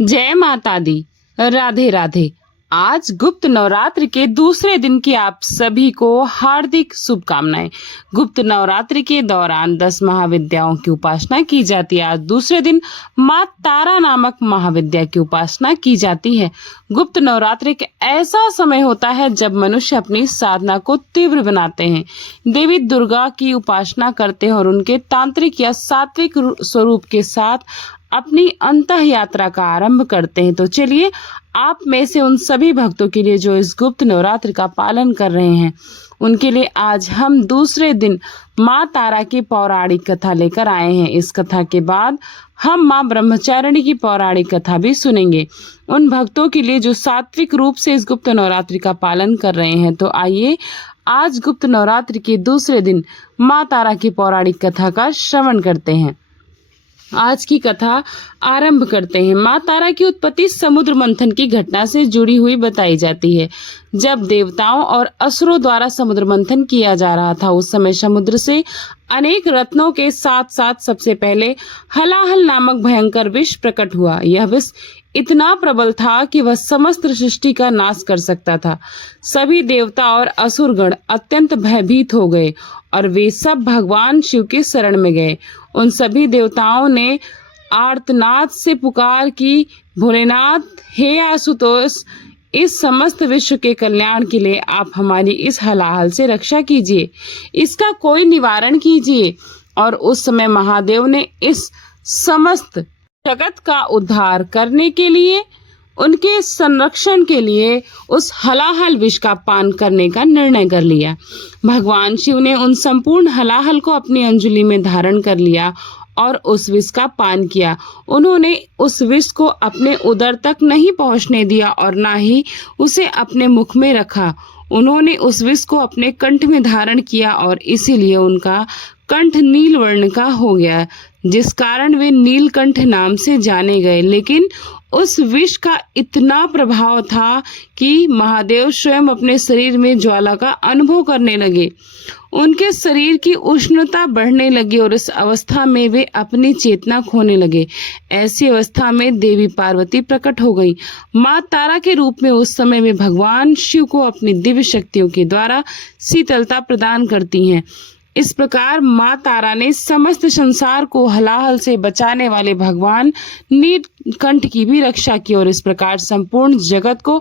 जय माता दी। राधे राधे। आज गुप्त नवरात्र के दूसरे दिन की आप सभी को हार्दिक शुभकामनाएं। गुप्त नवरात्र के दौरान 10 महाविद्याओं की उपासना की जाती है। आज दूसरे दिन माँ तारा नामक महाविद्या की उपासना की जाती है। गुप्त नवरात्र एक ऐसा समय होता है जब मनुष्य अपनी साधना को तीव्र बनाते हैं, देवी दुर्गा की उपासना करते हैं और उनके तांत्रिक या सात्विक स्वरूप के साथ अपनी अंतः यात्रा का आरंभ करते हैं। तो चलिए आप में से उन सभी भक्तों के लिए जो इस गुप्त नवरात्र का पालन कर रहे हैं, उनके लिए आज हम दूसरे दिन माँ तारा की पौराणिक कथा लेकर आए हैं। इस कथा के बाद हम माँ ब्रह्मचारिणी की पौराणिक कथा भी सुनेंगे। उन भक्तों के लिए जो सात्विक रूप से इस गुप्त नवरात्रि का पालन कर रहे हैं, तो आइए आज गुप्त नवरात्रि के दूसरे दिन माँ तारा की पौराणिक कथा का श्रवण करते हैं। आज की कथा आरंभ करते हैं। माँ तारा की उत्पत्ति समुद्र मंथन की घटना से जुड़ी हुई बताई जाती है। जब देवताओं और असुरों द्वारा समुद्र मंथन किया जा रहा था, उस समय समुद्र से अनेक रत्नों के साथ साथ सबसे पहले हलाहल नामक भयंकर विष प्रकट हुआ। यह विष इतना प्रबल था कि वह समस्त सृष्टि का नाश कर सकता था। सभी देवता और असुरगण अत्यंत भयभीत हो गए और वे सब भगवान शिव के शरण में गए। उन सभी देवताओं ने आर्तनाद से पुकार की, भोलेनाथ, हे आशुतोष, इस समस्त विश्व के कल्याण के लिए आप हमारी इस हलाहल से रक्षा कीजिए, इसका कोई निवारण कीजिए। और उस समय महादेव ने इस समस्त जगत का उद्धार करने के लिए, उनके संरक्षण के लिए उस हलाहल विष का पान करने का निर्णय कर लिया। भगवान शिव ने उन संपूर्ण हलाहल को अपनी अंजलि में धारण कर लिया और उस विष का पान किया। उन्होंने उस विष को अपने उदर तक नहीं पहुंचने दिया और ना ही उसे अपने मुख में रखा। उन्होंने उस विष को अपने कंठ में धारण किया और इसीलिए उनका कंठ नील वर्ण का हो गया, जिस कारण वे नीलकंठ नाम से जाने गए। लेकिन उस विष का इतना प्रभाव था कि महादेव स्वयं अपने शरीर में ज्वाला का अनुभव करने लगे। उनके शरीर की उष्णता बढ़ने लगी और इस अवस्था में वे अपनी चेतना खोने लगे। ऐसी अवस्था में देवी पार्वती प्रकट हो गई। माँ तारा के रूप में उस समय में भगवान शिव को अपनी दिव्य शक्तियों के द्वारा शीतलता प्रदान करती हैं। इस प्रकार माँ तारा ने समस्त संसार को हलाहल से बचाने वाले भगवान नीलकंठ की भी रक्षा की और इस प्रकार संपूर्ण जगत को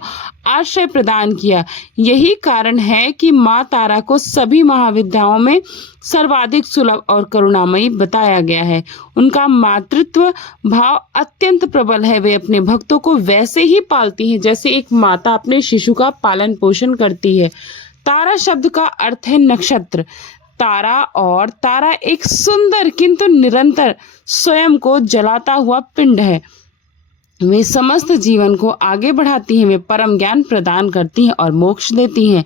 आश्रय प्रदान किया। यही कारण है कि माँ तारा को सभी महाविद्याओं में सर्वाधिक सुलभ और करुणामयी बताया गया है। उनका मातृत्व भाव अत्यंत प्रबल है। वे अपने भक्तों को वैसे ही पालती हैं जैसे एक माता अपने शिशु का पालन पोषण करती है। तारा शब्द का अर्थ है नक्षत्र। तारा और तारा एक सुंदर किंतु निरंतर स्वयं को जलाता हुआ पिंड है। वे समस्त जीवन को आगे बढ़ाती हैं, वे परम ज्ञान प्रदान करती हैं और मोक्ष देती हैं।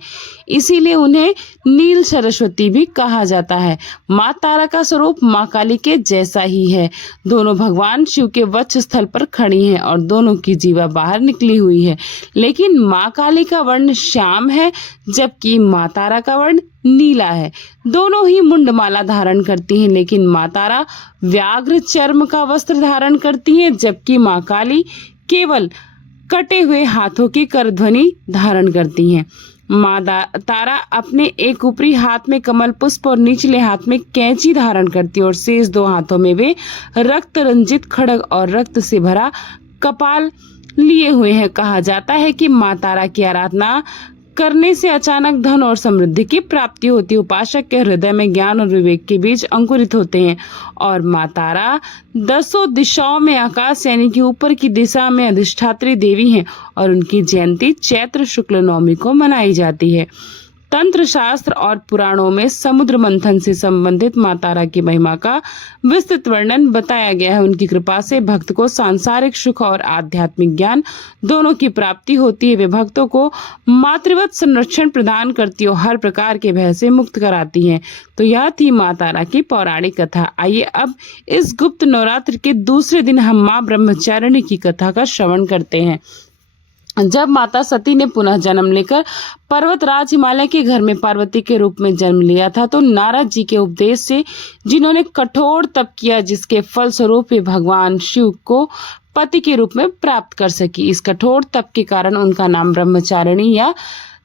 इसीलिए उन्हें नील सरस्वती भी कहा जाता है। माँ तारा का स्वरूप माँ काली के जैसा ही है। दोनों भगवान शिव के वक्ष स्थल पर खड़ी हैं और दोनों की जीवा बाहर निकली हुई है। लेकिन माँ काली का वर्ण श्याम है जबकि माँ तारा का वर्ण नीला है। दोनों ही मुंडमाला धारण करती हैं, लेकिन माँ तारा व्याघ्र चर्म का वस्त्र धारण करती हैं जबकि माँ काली केवल कटे हुए हाथों की करध्वनि धारण करती हैं। माँ तारा अपने एक ऊपरी हाथ में कमल पुष्प और निचले हाथ में कैंची धारण करती है और शेष 2 हाथों में वे रक्त रंजित खड्ग और रक्त से भरा कपाल लिए हुए हैं। कहा जाता है कि माँ तारा की आराधना करने से अचानक धन और समृद्धि की प्राप्ति होती है। उपासक के हृदय में ज्ञान और विवेक के बीज अंकुरित होते हैं और माँ तारा 10 दिशाओं में आकाश यानी कि ऊपर की दिशा में अधिष्ठात्री देवी हैं और उनकी जयंती चैत्र शुक्ल नवमी को मनाई जाती है। तंत्र शास्त्र और पुराणों में समुद्र मंथन से संबंधित माँ तारा की महिमा का विस्तृत वर्णन बताया गया है। उनकी कृपा से भक्त को सांसारिक सुख और आध्यात्मिक ज्ञान दोनों की प्राप्ति होती है। वे भक्तों को मातृवत संरक्षण प्रदान करती और हर प्रकार के भय से मुक्त कराती हैं। तो यह थी माँ तारा की पौराणिक कथा। आइए अब इस गुप्त नवरात्र के दूसरे दिन हम माँ ब्रह्मचारिणी की कथा का श्रवण करते हैं। जब माता सती ने पुनः जन्म लेकर पर्वतराज हिमालय के घर में पार्वती के रूप में जन्म लिया था, तो नारद जी के उपदेश से जिन्होंने कठोर तप किया, जिसके फल स्वरूप वे भगवान शिव को पति के रूप में प्राप्त कर सकी। इस कठोर तप के कारण उनका नाम ब्रह्मचारिणी या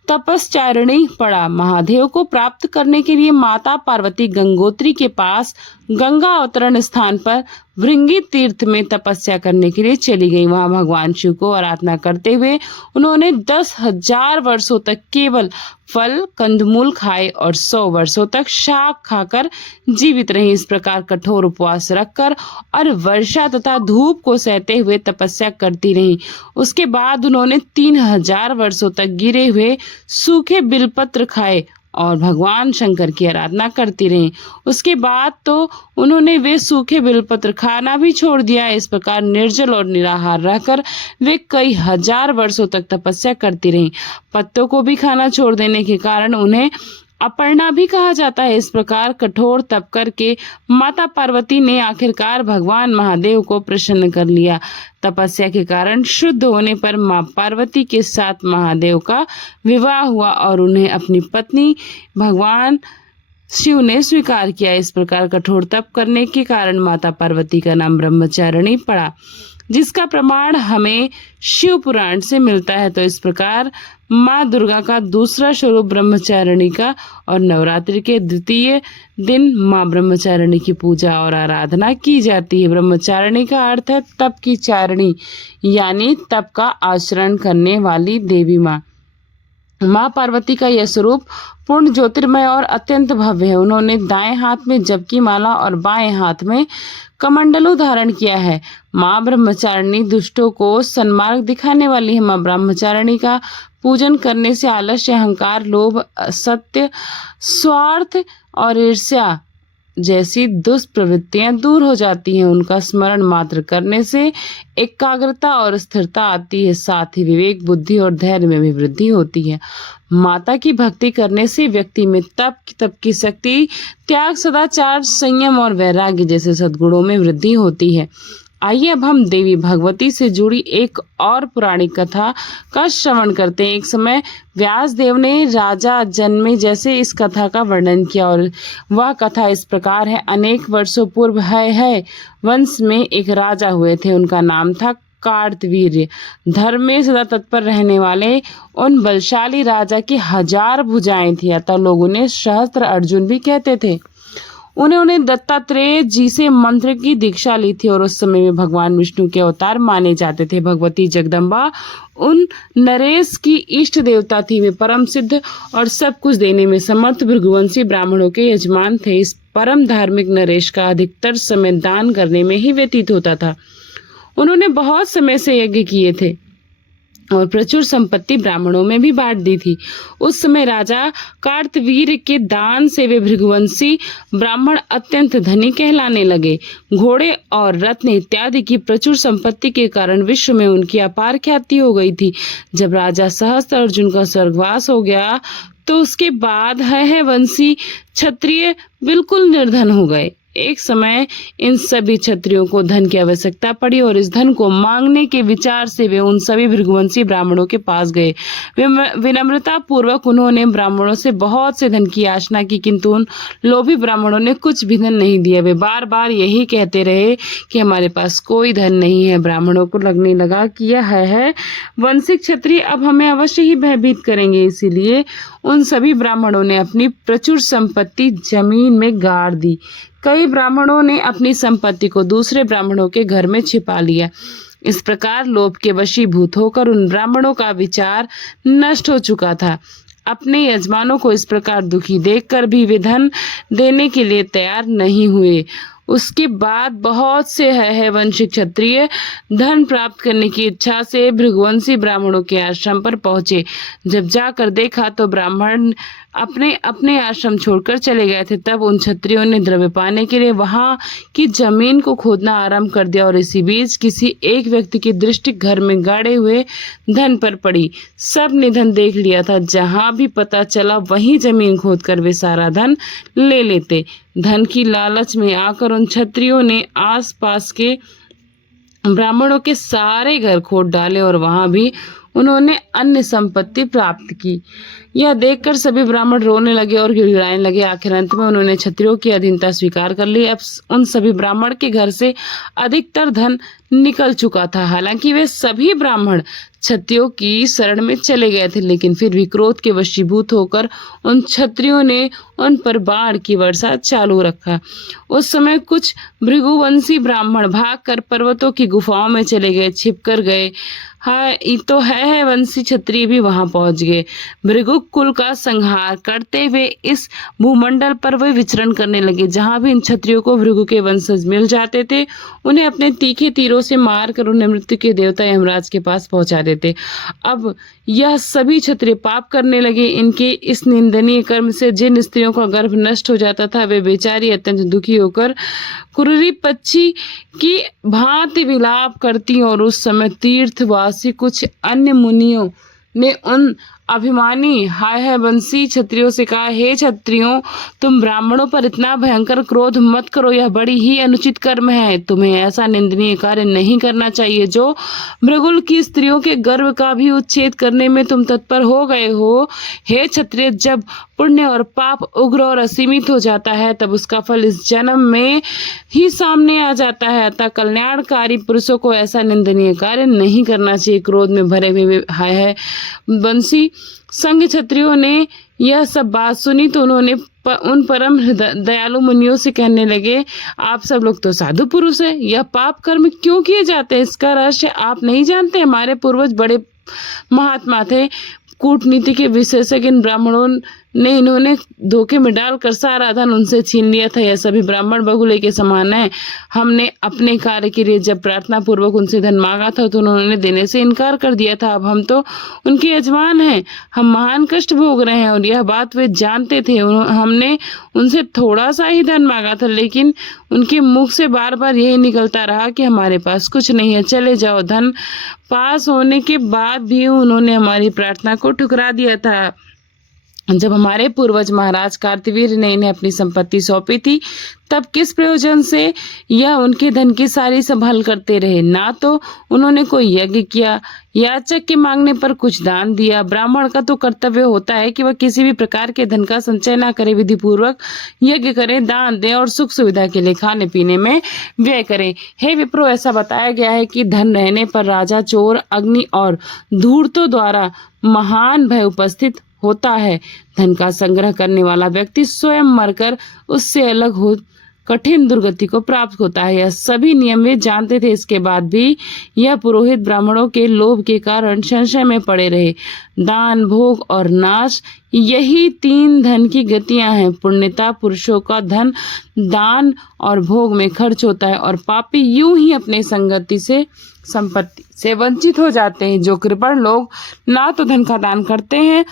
तपस्चारिणी पड़ा। महादेव को प्राप्त करने के लिए माता पार्वती गंगोत्री के पास गंगा अवतरण स्थान पर भृंगी तीर्थ में तपस्या करने के लिए चली गई। वहां भगवान शिव को आराधना करते हुए उन्होंने 10,000 वर्षों तक केवल फल कंदमूल खाए और 100 वर्षों तक शाक खाकर जीवित रही। इस प्रकार कठोर उपवास रखकर और वर्षा तथा धूप को सहते हुए तपस्या करती रही। उसके बाद उन्होंने 3,000 वर्षों तक गिरे हुए सूखे बिलपत्र खाए और भगवान शंकर की आराधना करती रहीं। उसके बाद तो उन्होंने वे सूखे बिलपत्र खाना भी छोड़ दिया। इस प्रकार निर्जल और निराहार रहकर वे कई हजार वर्षों तक तपस्या करती रहीं। पत्तों को भी खाना छोड़ देने के कारण उन्हें अपर्णा भी कहा जाता है। इस प्रकार कठोर तप करके माता पार्वती ने आखिरकार भगवान महादेव को प्रसन्न कर लिया। तपस्या के कारण शुद्ध होने पर मां पार्वती के साथ महादेव का विवाह हुआ और उन्हें अपनी पत्नी भगवान शिव ने स्वीकार किया। इस प्रकार कठोर तप करने के कारण माता पार्वती का नाम ब्रह्मचारिणी पड़ा, जिसका प्रमाण हमें शिव पुराण से मिलता है। तो इस प्रकार माँ दुर्गा का दूसरा स्वरूप ब्रह्मचारिणी का और नवरात्रि के द्वितीय दिन माँ ब्रह्मचारिणी की पूजा और आराधना की जाती है। ब्रह्मचारिणी का अर्थ है तप की चारिणी, यानी तप का आचरण करने वाली देवी माँ। माँ पार्वती का यह स्वरूप पूर्ण ज्योतिर्मय और अत्यंत भव्य है। उन्होंने दाएं हाथ में जप की माला और बाएं हाथ में कमंडलू धारण किया है। माँ ब्रह्मचारिणी दुष्टों को सन्मार्ग दिखाने वाली है। माँ ब्रह्मचारिणी का पूजन करने से आलस्य, अहंकार, लोभ, असत्य, स्वार्थ और ईर्ष्या जैसी दुष्प्रवृत्तियां दूर हो जाती हैं। उनका स्मरण मात्र करने से एकाग्रता और स्थिरता आती है। साथ ही विवेक, बुद्धि और धैर्य में भी वृद्धि होती है। माता की भक्ति करने से व्यक्ति में तप की शक्ति, त्याग, सदाचार, संयम और वैराग्य जैसे सद्गुणों में वृद्धि होती है। आइए अब हम देवी भगवती से जुड़ी एक और पौराणिक कथा का श्रवण करते हैं। एक समय व्यास देव ने राजा जन्मे जैसे इस कथा का वर्णन किया और वह कथा इस प्रकार है। अनेक वर्षों पूर्व है वंश में एक राजा हुए थे। उनका नाम था कार्तवीर्य। धर्म में सदा तत्पर रहने वाले उन बलशाली राजा की 1000 भुजाएं थी, अतः लोग उन्हें सहस्त्र अर्जुन भी कहते थे। उन्होंने दत्तात्रेय जी से मंत्र की दीक्षा ली थी और उस समय में भगवान विष्णु के अवतार माने जाते थे। भगवती जगदम्बा उन नरेश की इष्ट देवता थी। वे परम सिद्ध और सब कुछ देने में समर्थ भृगुवंशी ब्राह्मणों के यजमान थे। इस परम धार्मिक नरेश का अधिकतर समय दान करने में ही व्यतीत होता था। उन्होंने बहुत समय से यज्ञ किए थे और प्रचुर संपत्ति ब्राह्मणों में भी बांट दी थी। उस समय राजा कार्तवीर्य के दान से वे भृगुवंशी ब्राह्मण अत्यंत धनी कहलाने लगे। घोड़े और रत्न इत्यादि की प्रचुर संपत्ति के कारण विश्व में उनकी अपार ख्याति हो गई थी। जब राजा सहस्त्र अर्जुन का स्वर्गवास हो गया तो उसके बाद है वंशी क्षत्रिय बिल्कुल निर्धन हो गए। एक समय इन सभी क्षत्रियों को धन की आवश्यकता पड़ी और इस धन को मांगने के विचार से वे उन सभी भृगुवंशी ब्राह्मणों के पास गए। विनम्रता पूर्वक उन्होंने ब्राह्मणों से बहुत से धन की याचना की, किंतु उन लोभी ब्राह्मणों ने कुछ भी धन नहीं दिया। वे बार बार यही कहते रहे कि हमारे पास कोई धन नहीं है। ब्राह्मणों को लगने लगा कि यह है वंशी क्षत्रिय अब हमें अवश्य ही भयभीत करेंगे। इसीलिए उन सभी ब्राह्मणों ने अपनी प्रचुर संपत्ति जमीन में गाड़ दी। कई ब्राह्मणों ने अपनी संपत्ति को दूसरे ब्राह्मणों के घर में छिपा लिया। इस प्रकार लोभ के वशीभूत होकर उन ब्राह्मणों का विचार नष्ट हो चुका था। अपने यजमानों को इस प्रकार दुखी देखकर भी वे धन देने के लिए तैयार नहीं हुए। उसके बाद बहुत से है वंशी क्षत्रिय धन प्राप्त करने की इच्छा से भृगुवंशी ब्राह्मणों के आश्रम पर पहुंचे। जब जाकर देखा तो ब्राह्मण अपने अपने आश्रम छोड़कर चले गए थे। तब उन क्षत्रियों ने द्रव्य पाने के लिए वहां की जमीन को खोदना आरंभ कर दिया और इसी बीच किसी एक व्यक्ति की दृष्टि घर में गाड़े हुए धन पर पड़ी। सब ने धन देख लिया था। जहां भी पता चला वहीं जमीन खोदकर वे सारा धन ले लेते। धन की लालच में आकर उन क्षत्रियों ने आसपास के ब्राह्मणों के सारे घर खोद डाले और वहां भी उन्होंने अन्य संपत्ति प्राप्त की। यह देखकर सभी ब्राह्मण रोने लगे और गिड़गिड़ाने लगे। आखिर अंत में उन्होंने क्षत्रियों की अधीनता स्वीकार कर ली। अब उन सभी ब्राह्मण के घर से अधिकतर धन निकल चुका था। हालांकि वे सभी ब्राह्मण क्षत्रियों की शरण में चले गए थे, लेकिन फिर भी क्रोध के वशीभूत होकर उन क्षत्रियों ने उन पर बाण की वर्षा चालू रखा। उस समय कुछ भृगुवंशी ब्राह्मण भागकर पर्वतों की गुफाओं में चले गए, छिप कर गए। हाँ, ये तो है वंशी क्षत्रिय भी वहां पहुंच गए। भृगु कुल का संहार करते हुए इस भूमंडल पर वे विचरण करने लगे। जहां भी इन क्षत्रियों को भृगु के वंशज मिल जाते थे, उन्हें अपने तीखे तीरों से मारकर उन्हें मृत्यु के देवता यमराज के पास पहुंचा देते। अब यह सभी क्षत्रिय पाप करने लगे। इनके इस निंदनीय कर्म से जिन स्त्रियों का गर्भ नष्ट हो जाता था, वे बेचारी अत्यंत दुखी होकर कुररी पक्षी की भांति विलाप करती। और उस समय तीर्थवासी कुछ अन्य मुनियों ने उन अभिमानी हाय वंशी क्षत्रियों से कहा, हे क्षत्रियों, तुम ब्राह्मणों पर इतना भयंकर क्रोध मत करो, यह बड़ी ही अनुचित कर्म है। तुम्हें ऐसा निंदनीय कार्य नहीं करना चाहिए जो भृगुल की स्त्रियों के गर्भ का भी उच्छेद करने में तुम तत्पर हो गए हो। हे क्षत्रिय, जब पुण्य और पाप उग्र और असीमित हो जाता है, तब उसका फल इस जन्म में ही सामने आ जाता है। अतः कल्याणकारी पुरुषों को ऐसा निंदनीय कार्य नहीं करना चाहिए। क्रोध में भरे हुए हाय वंशी संघ क्षत्रियों ने यह सब बात सुनी तो उन्होंने उन परम दयालु मुनियों से कहने लगे, आप सब लोग तो साधु पुरुष हैं, यह पाप कर्म क्यों किए जाते हैं? इसका रहस्य आप नहीं जानते। हमारे पूर्वज बड़े महात्मा थे, कूटनीति के विशेषज्ञ इन ब्राह्मणों ने इन्होंने धोखे में डालकर सारा धन उनसे छीन लिया था। यह सभी ब्राह्मण बगुले के समान है। हमने अपने कार्य के लिए जब प्रार्थना पूर्वक उनसे धन मांगा था तो उन्होंने देने से इनकार कर दिया था। अब हम तो उनके यजमान हैं, हम महान कष्ट भोग रहे हैं और यह बात वे जानते थे। हमने उनसे थोड़ा सा ही धन मांगा था, लेकिन उनके मुख से बार बार यही निकलता रहा कि हमारे पास कुछ नहीं है, चले जाओ। धन पास होने के बाद भी उन्होंने हमारी प्रार्थना को ठुकरा दिया था। जब हमारे पूर्वज महाराज कार्तवीर्य ने इन्हें अपनी संपत्ति सौंपी थी, तब किस प्रयोजन से यह उनके धन की सारी संभाल करते रहे? ना तो उन्होंने कोई यज्ञ किया, याचक के मांगने पर कुछ दान दिया। ब्राह्मण का तो कर्तव्य होता है कि वह किसी भी प्रकार के धन का संचय ना करे, विधि पूर्वक यज्ञ करे, दान दे और सुख सुविधा के लिए खाने पीने में व्यय करे। हे विप्रो, ऐसा बताया गया है कि धन रहने पर राजा, चोर, अग्नि और धूर्तों द्वारा महान भय उपस्थित होता है। धन का संग्रह करने वाला व्यक्ति स्वयं मरकर उससे अलग हो कठिन दुर्गति को प्राप्त होता है। यह सभी नियम वे जानते थे। इसके बाद भी यह पुरोहित ब्राह्मणों के लोभ के कारण संशय में पड़े रहे। दान, भोग और नाश, यही तीन धन की गतियां हैं। पुण्यता पुरुषों का धन दान और भोग में खर्च होता है और पापी यूं ही अपने संगति से संपत्ति से वंचित हो जाते हैं। जो कृपण लोग ना तो धन का दान करते हैं,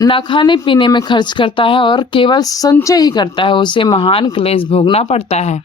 ना खाने पीने में खर्च करता है और केवल संचय ही करता है, उसे महान क्लेश भोगना पड़ता है।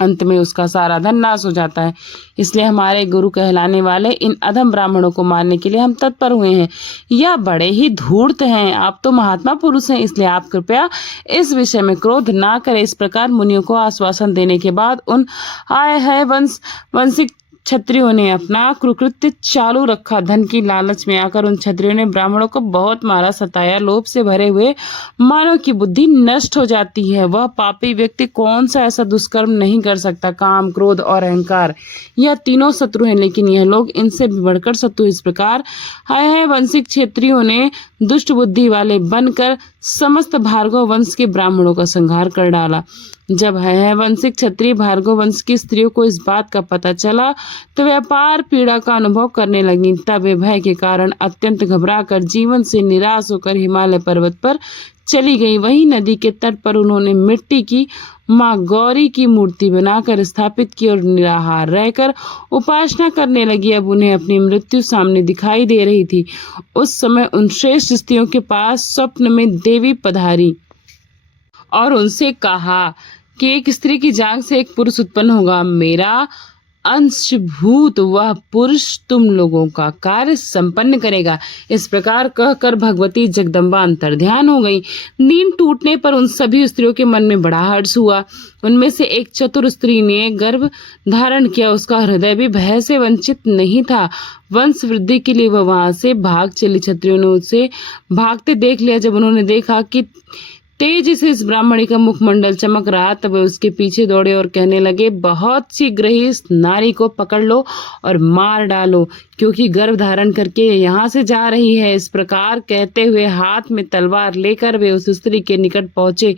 अंत में उसका सारा धन नाश हो जाता है। इसलिए हमारे गुरु कहलाने वाले इन अधम ब्राह्मणों को मारने के लिए हम तत्पर हुए हैं। यह बड़े ही धूर्त हैं। आप तो महात्मा पुरुष हैं, इसलिए आप कृपया इस विषय में क्रोध ना करें। इस प्रकार मुनियों को आश्वासन देने के बाद उन आए है वंशी क्षत्रियों ने अपना कुकृत्य चालू रखा। धन की लालच में आकर उन क्षत्रियों ने ब्राह्मणों को बहुत मारा, सताया। लोभ से भरे हुए मानव की बुद्धि नष्ट हो जाती है। वह पापी व्यक्ति कौन सा ऐसा दुष्कर्म नहीं कर सकता? काम, क्रोध और अहंकार, यह तीनों शत्रु हैं, लेकिन यह लोग इनसे भी बढ़कर शत्रु। इस प्रकार हाय वंशी क्षत्रियों ने दुष्ट बुद्धि वाले बनकर समस्त भार्गव वंश के ब्राह्मणों का संहार कर डाला। जब वंशी क्षत्रिय भार्गव वंश की स्त्रियों को इस बात का पता चला तो वे अपार पीड़ा का अनुभव करने लगी। तब वे भय के कारण अत्यंत घबराकर जीवन से निराश होकर हिमालय पर्वत पर चली गई। वहीं नदी के तट पर उन्होंने मिट्टी की माँ गौरी की मूर्ति बनाकर स्थापित की और निराहार रहकर उपासना करने लगी। अब उन्हें अपनी मृत्यु सामने दिखाई दे रही थी। उस समय उन श्रेष्ठ स्त्रियों के पास स्वप्न में देवी पधारी और उनसे कहा कि एक स्त्री की जांघ से एक पुरुष उत्पन्न होगा। मेरा अंशभूत वह पुरुष तुम लोगों का कार्य संपन्न करेगा। इस प्रकार कहकर भगवती जगदम्बा अंतर्ध्यान हो गई। नींद टूटने पर उन सभी स्त्रियों के मन में बड़ा हर्ष हुआ। उनमें से एक चतुर स्त्री ने गर्भ धारण किया। उसका हृदय भी भय से वंचित नहीं था। वंश वृद्धि के लिए वह वहां से भाग चली। क्षत्रियों ने उसे भागते देख लिया। जब उन्होंने देखा कि तेजी से इस ब्राह्मणी का मुखमंडल चमक रहा। तब वे उसके पीछे दौड़े और कहने लगे, बहुत शीघ्र ही इस नारी को पकड़ लो और मार डालो, क्योंकि गर्भ धारण करके यहाँ से जा रही है। इस प्रकार कहते हुए हाथ में तलवार लेकर वे उस स्त्री के निकट पहुंचे।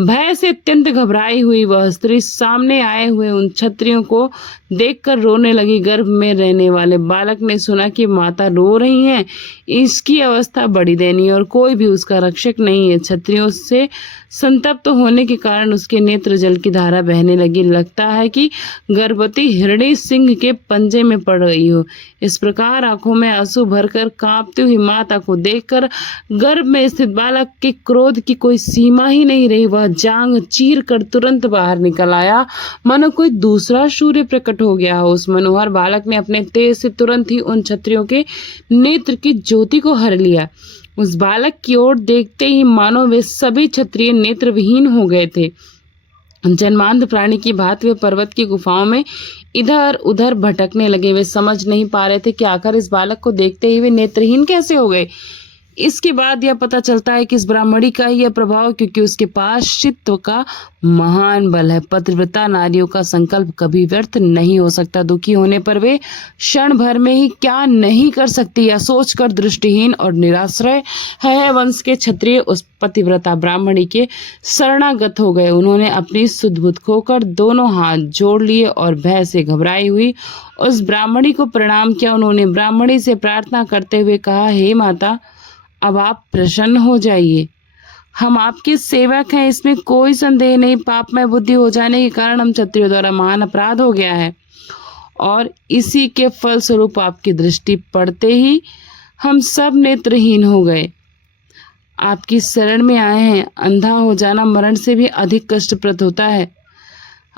भय से अत्यंत घबराई हुई वह स्त्री सामने आए हुए उन क्षत्रियों को देखकर रोने लगी। गर्भ में रहने वाले बालक ने सुना कि माता रो रही हैं। इसकी अवस्था बड़ी दयनीय और कोई भी उसका रक्षक नहीं है। क्षत्रियों से संतप्त होने के कारण उसके नेत्र जल की धारा बहने लगी। लगता है कि गर्भवती हिरणी सिंह के पंजे में पड़ गई हो। इस प्रकार आंखों में आंसू भरकर कांपती हुई माता को देखकर गर्भ में स्थित बालक के क्रोध की कोई सीमा ही नहीं रही। वह जांग चीर कर तुरंत बाहर निकल आया, मानो कोई दूसरा सूर्य प्रकट हो गया हो। उस मनोहर बालक ने अपने तेज से तुरंत ही उन क्षत्रियों के नेत्र की ज्योति को हर लिया। उस बालक की ओर देखते ही मानो वे सभी क्षत्रिय नेत्रविहीन हो गए थे। जन्मांध प्राणी की भांति वे पर्वत की गुफाओं में इधर उधर भटकने लगे। वे समझ नहीं पा रहे थे कि आखिर इस बालक को देखते ही वे नेत्रहीन कैसे हो गए। इसके बाद यह पता चलता है कि इस ब्राह्मणी का यह प्रभाव क्योंकि उसके पास शित्व का महान बल है। पतिव्रता नारियों का संकल्प कभी व्यर्थ नहीं हो सकता। दुखी होने पर वे क्षण भर में ही क्या नहीं कर सकती, यह सोचकर दृष्टिहीन और निराश्रय है वंश के क्षत्रिय उस पतिव्रता ब्राह्मणी के शरणागत हो गए। उन्होंने अपनी सुध-बुध खोकर दोनों हाथ जोड़ लिए और भय से घबराई हुई उस ब्राह्मणी को प्रणाम किया। उन्होंने ब्राह्मणी से प्रार्थना करते हुए कहा, हे माता, अब आप प्रसन्न हो जाइए। हम आपके सेवक हैं, इसमें कोई संदेह नहीं। पापमय बुद्धि हो जाने के कारण हम क्षत्रियों द्वारा महान अपराध हो गया है और इसी के फल स्वरूप आपकी दृष्टि पड़ते ही हम सब नेत्रहीन हो गए। आपकी शरण में आए हैं। अंधा हो जाना मरण से भी अधिक कष्टप्रद होता है।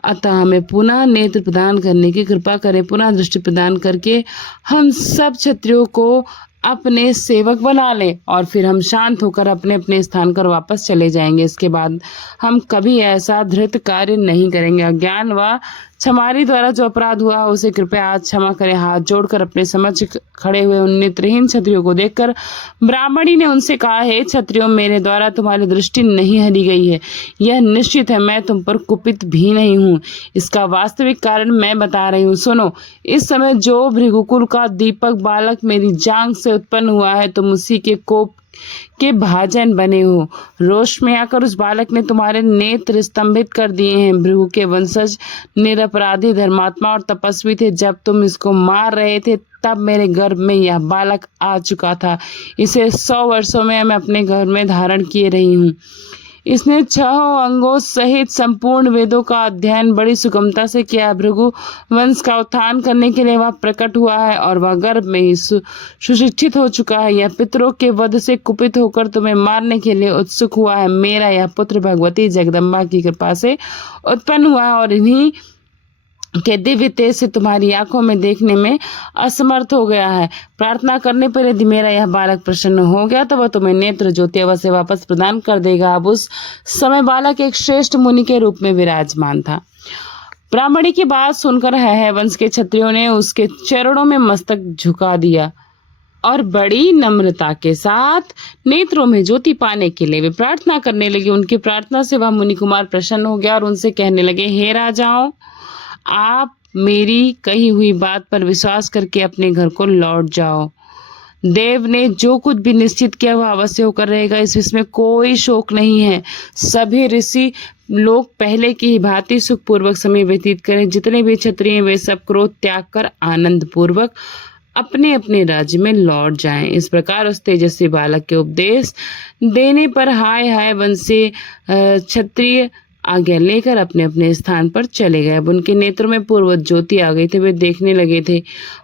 अतः हमें पुनः नेत्र प्रदान करने की कृपा करें। पुनः दृष्टि प्रदान करके हम सब क्षत्रियों को अपने सेवक बना लें और फिर हम शांत होकर अपने अपने स्थान पर वापस चले जाएंगे। इसके बाद हम कभी ऐसा धृत कार्य नहीं करेंगे। अज्ञान व हमारी द्वारा जो अपराध हुआ है उसे कृपया आज क्षमा करें। हाथ जोड़कर अपने समक्ष खड़े हुए उन नेत्रहीन क्षत्रियों को देखकर ब्राह्मणी ने उनसे कहा, हे क्षत्रियों, मेरे द्वारा तुम्हारी दृष्टि नहीं हरी गई है, यह निश्चित है। मैं तुम पर कुपित भी नहीं हूँ। इसका वास्तविक कारण मैं बता रही हूँ, सुनो। इस समय जो भृगुकुल का दीपक बालक मेरी जांघ से उत्पन्न हुआ है, तुम उसी के कोप के भाजन बने हो। रोष में आकर उस बालक ने तुम्हारे नेत्र स्तंभित कर दिए हैं। भृगु के वंशज निरपराधी धर्मात्मा और तपस्वी थे। जब तुम इसको मार रहे थे तब मेरे गर्भ में यह बालक आ चुका था। इसे 100 वर्षों में मैं अपने घर में धारण किए रही हूँ। इसने 6 अंगों सहित संपूर्ण वेदों का अध्ययन बड़ी सुगमता से किया। भृगु वंश का उत्थान करने के लिए वह प्रकट हुआ है और वह गर्भ में ही सुशिक्षित हो चुका है। यह पितरों के वध से कुपित होकर तुम्हें मारने के लिए उत्सुक हुआ है। मेरा यह पुत्र भगवती जगदम्बा की कृपा से उत्पन्न हुआ है और इन्हीं के दिव्य तेज से तुम्हारी आंखों में देखने में असमर्थ हो गया है। प्रार्थना करने पर यदि मेरा यह बालक प्रसन्न हो गया तो वह तुम्हें नेत्र ज्योति अवश्य वापस प्रदान कर देगा। अब उस समय बालक एक श्रेष्ठ मुनि के रूप में विराजमान था। ब्राह्मणी की बात सुनकर है वंश के क्षत्रियों ने उसके चरणों में मस्तक झुका दिया और बड़ी नम्रता के साथ नेत्रों में ज्योति पाने के लिए वे प्रार्थना करने लगे। उनकी प्रार्थना से वह मुनि कुमार प्रसन्न हो गया और उनसे कहने लगे, हे राजाओं, आप मेरी कही हुई बात पर विश्वास करके अपने घर को लौट जाओ। देव ने जो कुछ भी निश्चित किया वह अवश्य होकर रहेगा, इस विषय में कोई शोक नहीं है। सभी ऋषि लोग पहले की ही भांति सुखपूर्वक समय व्यतीत करें। जितने भी क्षत्रिय वे सब क्रोध त्याग कर आनंद पूर्वक अपने अपने राज्य में लौट जाएं। इस प्रकार उस तेजस्वी बालक के उपदेश देने पर हाय हाय वंशी क्षत्रिय आज्ञा लेकर अपने अपने स्थान पर चले गए। अब उनके नेत्रों में पूर्वत ज्योति आ गई थी। वे देखने लगे थे।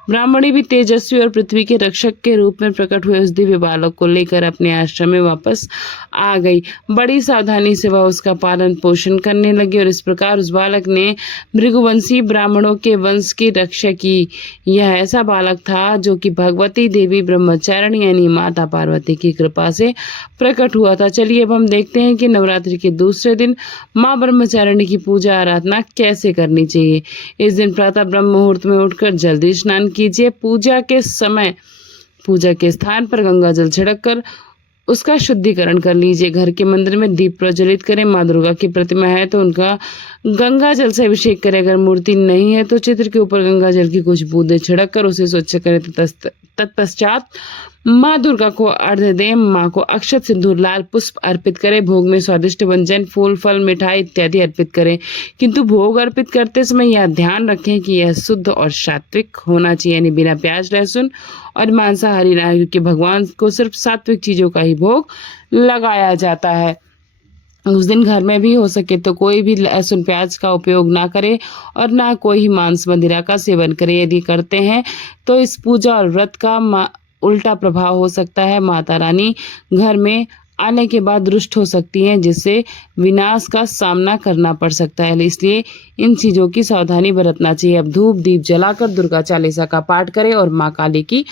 ब्राह्मणी भी तेजस्वी और पृथ्वी के रक्षक के रूप में प्रकट हुए उस दिव्य बालक को लेकर अपने आश्रम में वापस आ गई। बड़ी सावधानी से वह उसका पालन पोषण करने लगी और इस प्रकार उस बालक ने भृगुवंशी ब्राह्मणों के वंश की रक्षा की। यह ऐसा बालक था जो कि भगवती देवी ब्रह्मचारिणी यानी माता पार्वती की कृपा से प्रकट हुआ था। चलिए अब हम देखते हैं कि नवरात्रि के दूसरे दिन माँ ब्रह्मचारिणी की पूजा आराधना कैसे करनी चाहिए। इस दिन प्रातः ब्रह्म मुहूर्त में उठकर जल्दी स्नान कीजिए। पूजा के समय पूजा के स्थान पर गंगा जल छिड़क कर उसका शुद्धिकरण कर लीजिए। घर के मंदिर में दीप प्रज्वलित करें। माँ दुर्गा की प्रतिमा है तो उनका गंगा जल से अभिषेक करें। अगर मूर्ति नहीं है तो चित्र के ऊपर गंगा जल की कुछ बूंदें छिड़क कर उसे स्वच्छ करें। तत्पश्चात माँ दुर्गा को अर्घ्य दें। माँ को अक्षत, सिंदूर, लाल पुष्प अर्पित करें। भोग में स्वादिष्ट व्यंजन, फूल, फल, मिठाई इत्यादि अर्पित करें, किंतु भोग अर्पित करते समय यह ध्यान रखें कि यह शुद्ध और सात्विक होना चाहिए, यानी बिना प्याज, लहसुन और मांसाहारी ना, क्योंकि भगवान को सिर्फ सात्विक चीजों का ही भोग लगाया जाता है। उस दिन घर में भी हो सके तो कोई भी लहसुन प्याज का उपयोग ना करे और ना कोई ही मांस मदिरा का सेवन करे। यदि करते हैं तो इस पूजा और व्रत का उल्टा प्रभाव हो सकता है। माता रानी घर में आने के बाद रुष्ट हो सकती हैं, जिससे विनाश का सामना करना पड़ सकता है। इसलिए इन चीजों की सावधानी बरतना चाहिए। अब धूप दीप जलाकर दुर्गा चालीसा का पाठ करें और माँ काली की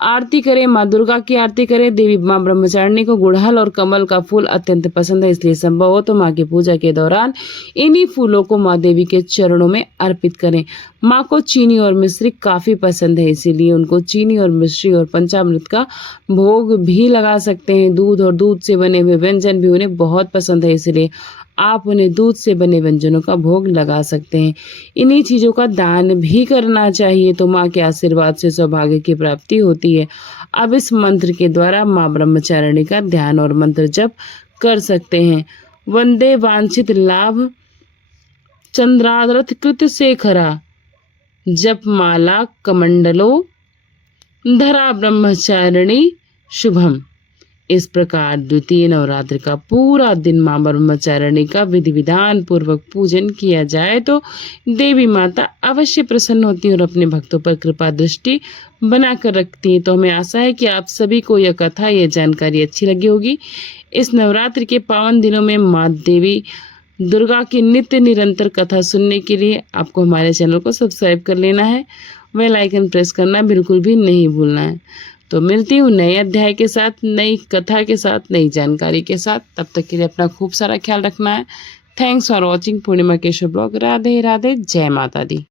आरती करें। माँ दुर्गा की आरती करें। देवी माँ ब्रह्मचारिणी को गुड़हल और कमल का फूल अत्यंत पसंद है, इसलिए संभव हो तो माँ की पूजा के दौरान इन्हीं फूलों को माँ देवी के चरणों में अर्पित करें। माँ को चीनी और मिश्री काफी पसंद है, इसीलिए उनको चीनी और मिश्री और पंचामृत का भोग भी लगा सकते हैं। दूध और दूध से बने हुए व्यंजन भी उन्हें बहुत पसंद है, इसलिए आप उन्हें दूध से बने व्यंजनों का भोग लगा सकते हैं। इन्हीं चीजों का दान भी करना चाहिए, तो माँ के आशीर्वाद से सौभाग्य की प्राप्ति होती है। अब इस मंत्र के द्वारा माँ ब्रह्मचारिणी का ध्यान और मंत्र जप कर सकते हैं। वंदे वांछित लाभ चंद्रारथ कृत शेखरा, जप माला कमंडलो धरा ब्रह्मचारिणी शुभम। इस प्रकार द्वितीय नवरात्र का पूरा दिन माँ ब्रह्मचारिणी का विधि विधान पूर्वक पूजन किया जाए तो देवी माता अवश्य प्रसन्न होती है और अपने भक्तों पर कृपा दृष्टि बनाकर रखती है। तो हमें आशा है कि आप सभी को यह कथा, यह जानकारी अच्छी लगी होगी। इस नवरात्र के पावन दिनों में माँ देवी दुर्गा की नित्य निरंतर कथा सुनने के लिए आपको हमारे चैनल को सब्सक्राइब कर लेना है। बेल आइकन प्रेस करना बिल्कुल भी नहीं भूलना है। तो मिलती हूँ नए अध्याय के साथ, नई कथा के साथ, नई जानकारी के साथ। तब तक के लिए अपना खूब सारा ख्याल रखना है। Thanks for watching Purnima Keshav blog. Radhe Radhe, जय माता दी।